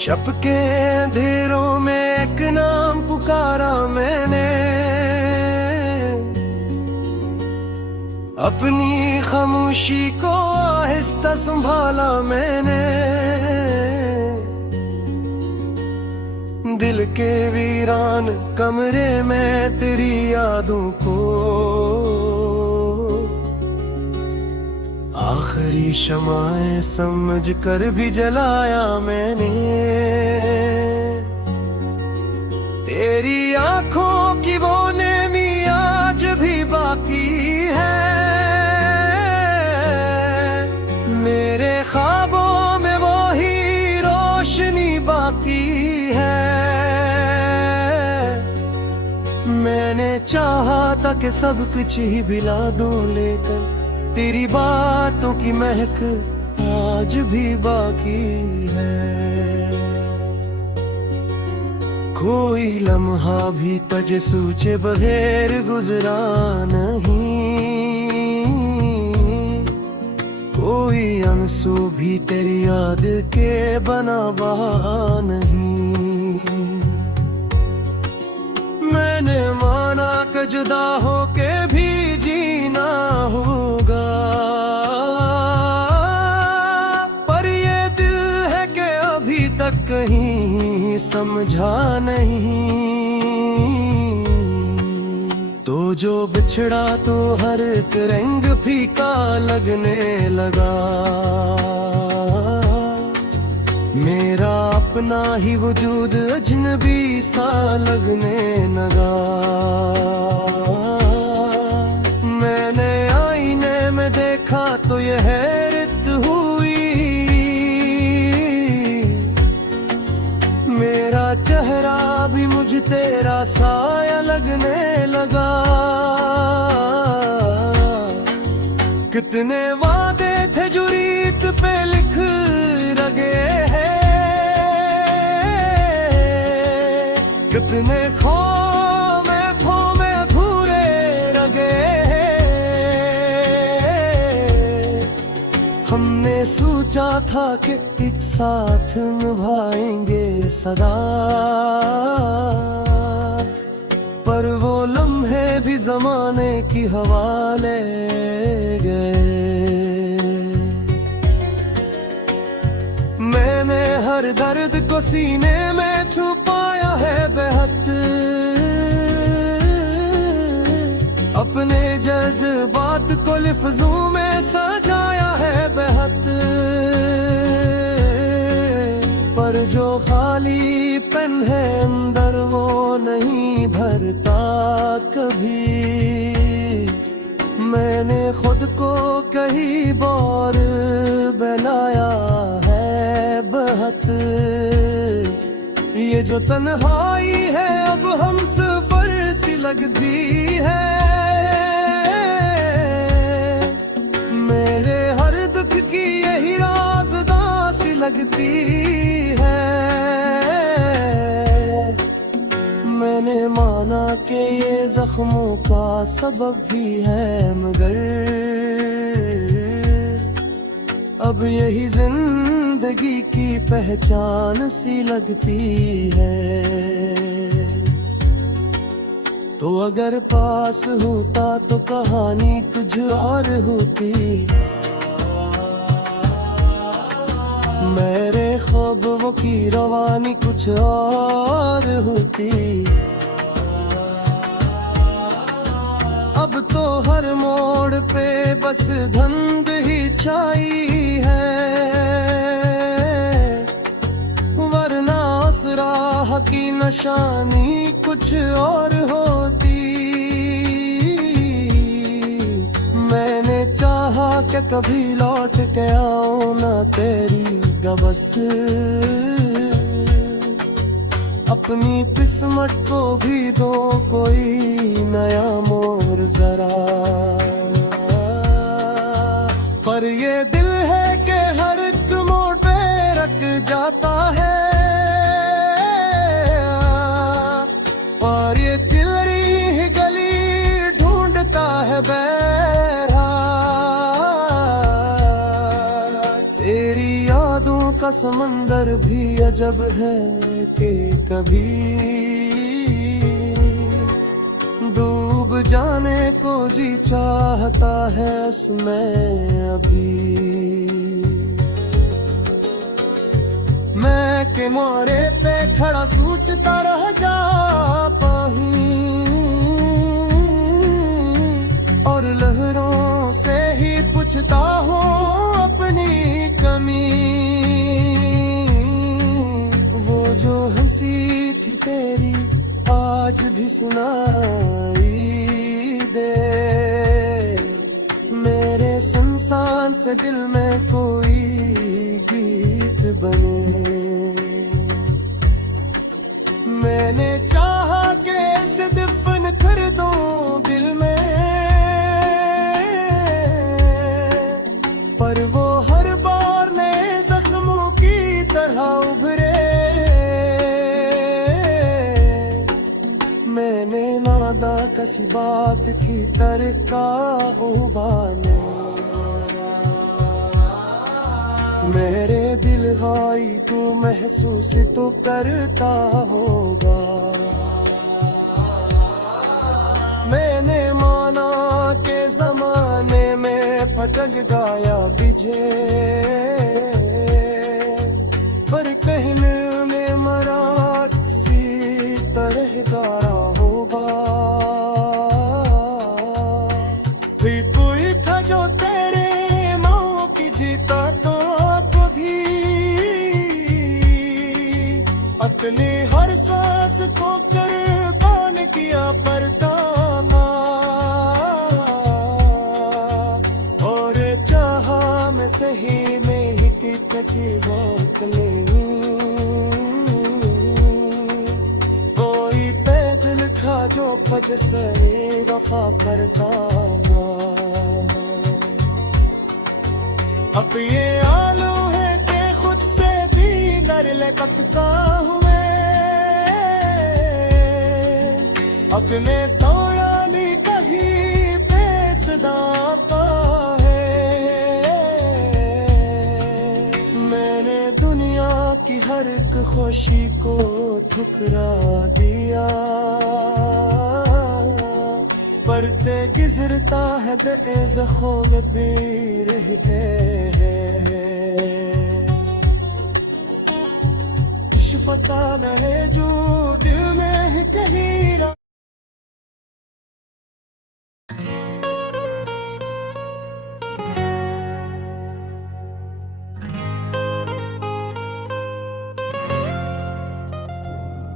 छप के अंधेरों में एक नाम पुकारा मैंने, अपनी खामोशी को आहिस्ता संभाला मैंने। दिल के वीरान कमरे में तेरी यादों को आखिरी शमाएं समझ कर भी जलाया मैंने। तेरी आंखों की वो नेमी आज भी बाकी है, मेरे ख्वाबों में वो ही रोशनी बाकी है। मैंने चाहा था कि सब कुछ ही भुला दूं, लेकिन तेरी बातों की महक आज भी बाकी है। कोई लम्हा भी तुझे सूझे बगैर गुजरा नहीं, कोई आंसू भी तेरी याद के बना बहा नहीं। मैंने माना कि जुदा होके भी जीना होगा, पर ये दिल है कि अभी तक कहीं समझा नहीं। तो जो बिछड़ा तो हर एक रंग फीका लगने लगा, मेरा अपना ही वजूद अजनबी सा लगने लगा। मैंने आईने में देखा तो यह हैरत हुई, मेरा चेहरा भी मुझ तेरा साया लगने लगा। कितने वादे थे जो रीत पे लिख लगे हैं, कितने खो में भूरे रगे हैं। हमने सोचा था कि एक साथ निभाएंगे सदा, पर वो लम्हे भी जमाने की हवा ले गए। मैंने हर दर्द को सीने में छुपाया है बेहद, अपने जज्बात को लफ्जों में सजाया है बेहद। पर जो खालीपन है अंदर वो नहीं भरता कभी। मैंने खुद को कई बार बनाया है बहुत, ये जो तन्हाई है अब हम सफर सी लगती है। मेरे हर दुख की यही राज़दां सी लगती है। मैंने माना कि ये जख्मों का सबब भी है, मगर अब यही जिंदगी की पहचान सी लगती है। तो अगर पास होता तो कहानी कुछ और होती, मेरे ख्वाबों की रवानी कुछ और होती। अब तो हर मोड़ पे बस धुंध ही छाई है, वरना उस राह की निशानी कुछ और होती। मैंने चाहा कि कभी लौट के आओ ना तेरी गबस, अपनी किस्मत को भी दो कोई नया मोड़ जरा। पर ये दिल है कि हर एक मोड़ पे रख जाता है, और ये दिलरी ही गली ढूंढता है बहरा। तेरी यादों का समंदर भी अजब है कि कभी डूब जाने को जी चाहता है उसमें अभी। मैं के मोरे पे खड़ा सोचता रह जा पाऊं और लहरों से ही पूछता हूँ अपनी कमी। वो जो हंसी थी तेरी आज भी सुनाई दे, मेरे संसान से दिल में कोई गीत बने। मैंने चाहा कि इसे दफन कर दूं दिल में, पर वो हर बार नए जख्मों की तरह उभरे। मैंने नादा किसी बात की तरका उबाने, मेरे दिल हाई को महसूस तो करता होगा। मैंने माना के जमाने में भटक गया बिझे, पर कहने में मरा किसी तरह गारा होगा। भी कोई था जो तेरे माँ की जीता तो अपने हर सांस को कुर्बान किया परदाना, और चाहा मैं सही में ही की बात नहीं। कोई पैदल था जो पज से वफा करता ना। अब ये आलू है कि खुद से भी डर लगता हूँ मैं, अपने सोना भी कहीं बेसदाता है। मैंने दुनिया की हर एक खुशी को ठुकरा दिया, परते गुजरता है बेज़खोल भी रहते हैं। फसाना है जो दिल में है कहीं ना।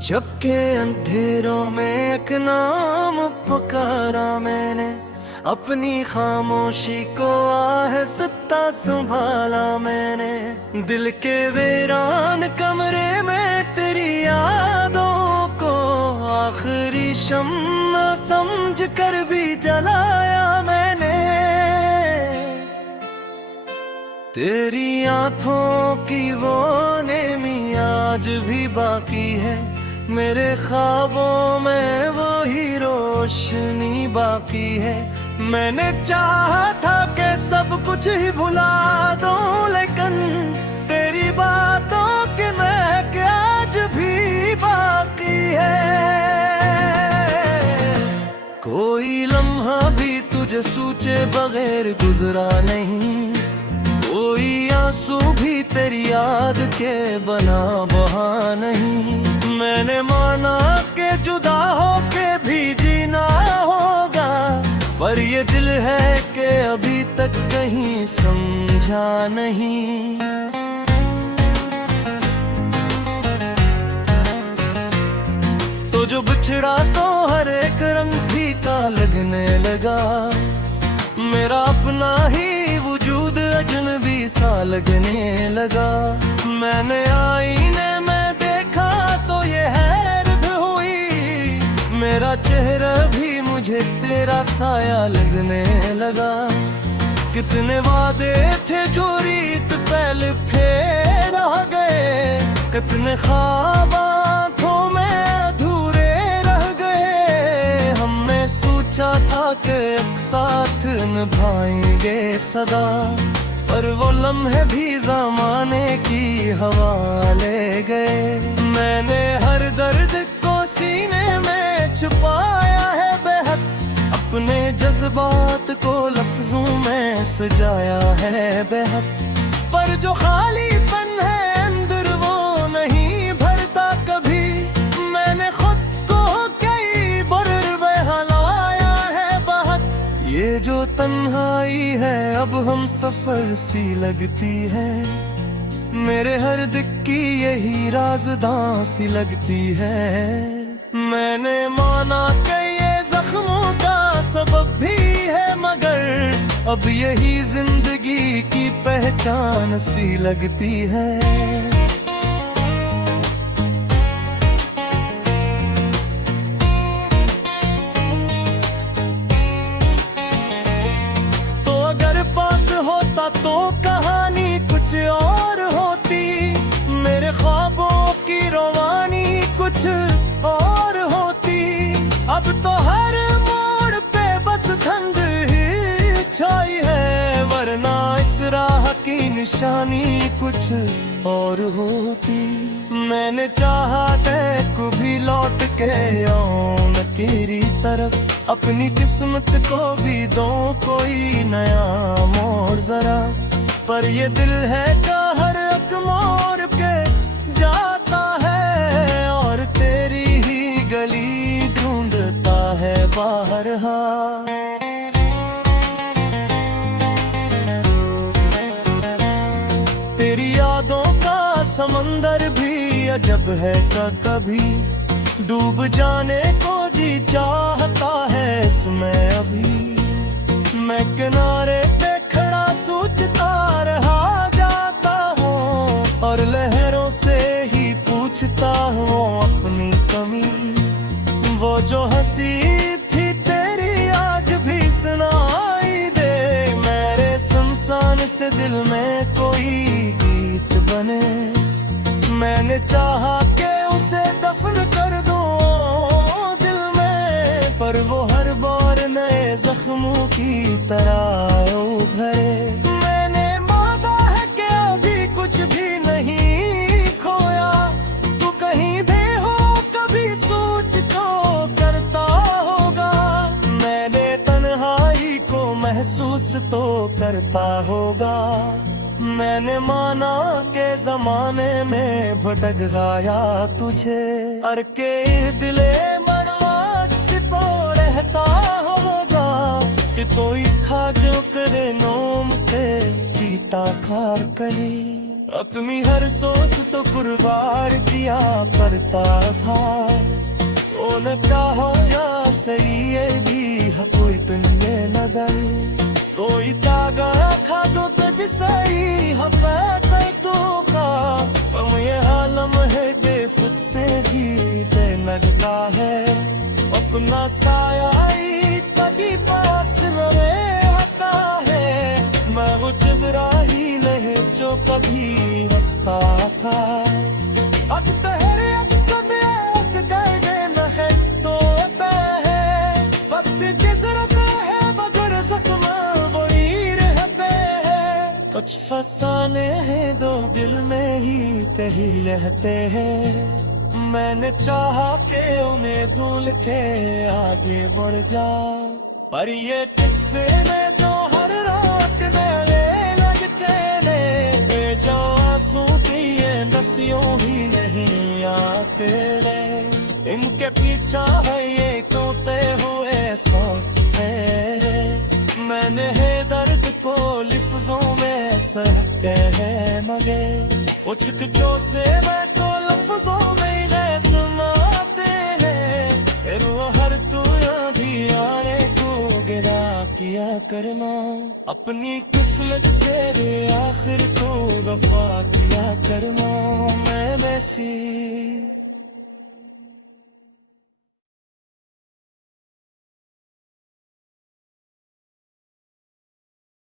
जब के अंधेरों में एक नाम पुकारा मैंने, अपनी खामोशी को आहिस्ता संभाला मैंने। दिल के वीरान कमरे में तेरी यादों को आखिरी शम्मा समझ कर भी जलाया मैंने। तेरी आंखों की वो नेमी आज भी बाकी है, मेरे ख्वाबों में वो ही रोशनी बाकी है। मैंने चाहा था कि सब कुछ ही भुला दूं, लेकिन तेरी बातों की महक आज भी बाकी है। कोई लम्हा भी तुझे सूचे बगैर गुजरा नहीं, कोई आंसू भी तेरी याद के बना बहा नहीं। मैंने माना कि जुदा होके भी जीना होगा, पर ये दिल है कि अभी तक कहीं समझा नहीं। तो जो बिछड़ा तो हर एक रंग फीका लगने लगा, मेरा अपना ही वजूद अजनबी सा लगने लगा। मैंने आईने में देखा तो ये हैरत हुई, मेरा चेहरा भी मुझे तेरा साया लगने लगा। कितने वादे थे जो रीत पहले फेर आ गए, कितने ख्वाब आँखों में अधूरे रह गए। हमने सोचा था कि एक साथ निभाएंगे सदा, पर वो लम्हे भी ज़माने की हवा ले गए। मैंने हर दर्द को सीने में छुपाया है बेहद, अपने जज्बात को लफ्जों में सजाया है बेहद। पर जो खालीपन है अंदर वो नहीं भरता कभी, मैंने खुद को कई बार बहलाया है बहुत। ये जो तन्हाई है अब हम सफर सी लगती है, मेरे हर दिल की यही राज़दां सी लगती है। मैंने माना कि ये जख्मों का सबब भी है, मगर अब यही जिंदगी की पहचान सी लगती है। तो अगर पास होता तो कहानी कुछ और होती, मेरे ख्वाबों की रवानी कुछ और होती। अब तो हर मोड़ पे बस धंध ही छाई है, वरना इस राह की निशानी कुछ और होती। मैंने चाहा देखो भी लौट के आऊं न तेरी तरफ, अपनी किस्मत को भी दो कोई नया मोड़ जरा। पर ये दिल है का हर एक मोड़ के जाता है, और तेरी ही गली ढूंढता है बाहर। तेरी यादों का समंदर भी अजब है का कभी डूब जाने को जी चाहता है इसमें अभी। मैं किनारे पे खड़ा सोचता रहा जाता हूँ, और लहरों से ही पूछता हूँ अपनी कमी। वो जो हंसी थी तेरी आज भी सुनाई दे, मेरे सुनसान से दिल में कोई गीत बने। मैंने चाहा कि उसे दफन कर दूं दिल में, पर वो हर बार नए जख्मों की तरह उभरे। मैंने मांगा है कि अभी कुछ भी नहीं खोया, तू कहीं भी हो कभी सोच तो करता होगा। मैंने तन्हाई को महसूस तो करता होगा। मैंने माना के जमाने में भटक गया तुझे, और के दिले मनवाज से रहता होगा कि कोई खा जो करे नोम के जीता खार करे। अपनी हर सोच तो कुर्बान किया करता था, ओ न चाहो या सही ये भी कोई तुझे नगर। कोई तागा खा दो तुझ सही हफे तो का, ये हालम है बेफुक से भी दे लगता है। अपना साया कभी पास न रहता है, मैं वो चेहरा ही नहीं जो कभी हंसता था। अब तेरे अब सब एक दर्द न है तो है, वक्त की जरूरत है मगर जख्म कुछ फसाने हैं दो दिल में ही कहीं रहते हैं। मैंने चाहा के उन्हें भूल के आगे बढ़ जा, पर ये किस्से में जो हर रात मेरे लगते ने, जो आंसू की ये नसियों ही नहीं आते ने। इनके पीछा है ये टूटे हुए सोते। मैंने है दर्द को लिफ्जों में सहते हैं मगर, कुछ तुझो से मैं तो लफ्जों में ही सुनाते हैं। फिर वो हर तू आधी आने को गिरा किया करना, अपनी किस्मत से रे आखिर को वफा किया करना। मैं वैसी